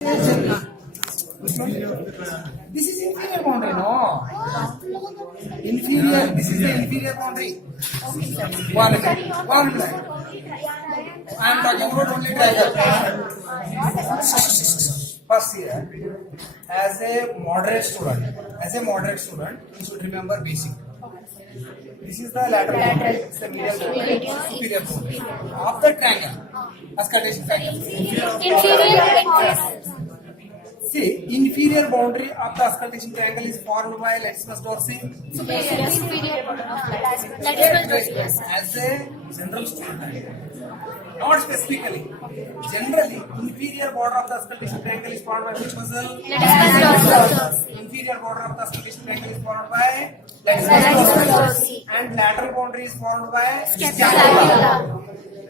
This is inferior boundary, no? Inferior. This is the inferior boundary. One minute. One minute. I am talking about only triangle. First here, as a moderate student, you should remember basic. This is the lateral boundary. It's the medial boundary. Superior boundary of the triangle. Auscultation triangle. See, inferior boundary of the auscultation triangle is formed by latissimus dorsi. As a general student, not specifically. Generally, inferior border of the auscultation triangle is formed by which muscle? Inferior border of the auscultation triangle is formed by latissimus dorsi. And lateral boundary is formed by scapula.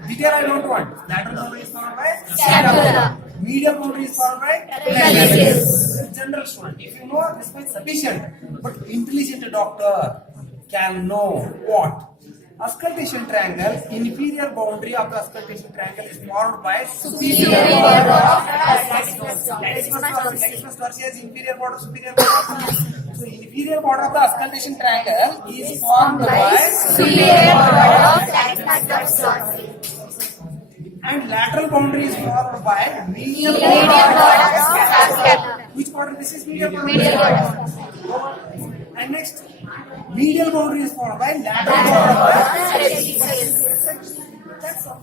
Detail I don't want. Lateral boundary is formed by scapula. Medial boundary is formed by tragus. General student. If you know, this is sufficient. But intelligent doctor can know what? Auscultation triangle, inferior boundary of the auscultation triangle is formed by superior border of latissimus dorsi as inferior border, superior border. So inferior border of the auscultation triangle is formed by superior border of latissimus dorsi. And lateral boundary is formed by medial border. Which border? This is medial border. And next, medial boundary is formed by lateral border. That's all.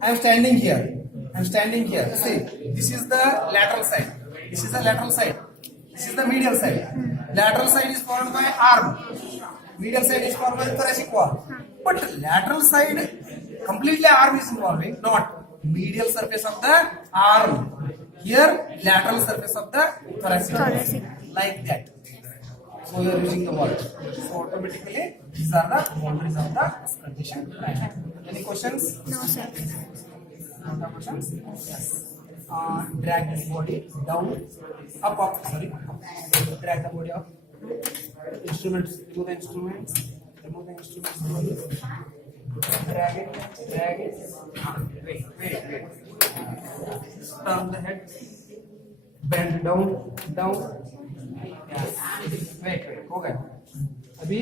I am standing here. See, this is the lateral side. This is the lateral side. This is the medial side. Lateral side is formed by arm. Medial side is formed by thoracic wall. But lateral side, completely arm is involving, not medial surface of the arm. Here, lateral surface of the thoracic. Like that. So you are using the word. So automatically, these are the boundaries of the auscultation triangle. Any questions? No, sir. No questions? Yes. Drag this body down, up. Sorry. Drag the body up. Instruments. Remove the instruments. Slowly. Drag it. Wait. Turn the head. Bend down. Yes. Wait. Okay. Abhi,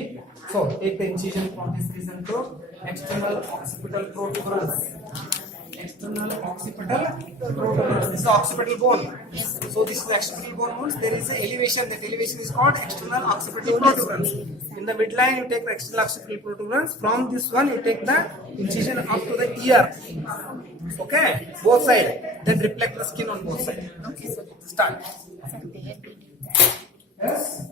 so take the incision from this region to external occipital protuberance. This is occipital bone. So this is occipital bone means there is an elevation. That elevation is called external occipital protuberance. In the midline, you take the external occipital protuberance. From this one, you take the incision up to the ear. Okay, both sides. Then reflect the skin on both sides. Okay, so start. Yes.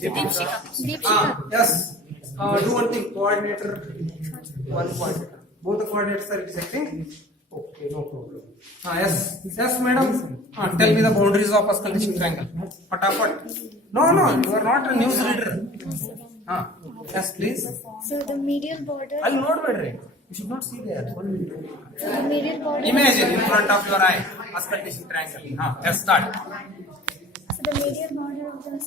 Deepshika. Yes. Do one thing. Coordinator. One coordinator. Both the coordinators are exacting. Okay, no problem. Yes, madam. Tell me the boundaries of auscultation triangle. Fatafat. No, you are not a news reader. Yes, please. So the medial border. I'll not better. You should not see there. The medial border. Imagine in front of your eye auscultation triangle. Let's start. So the medial border of the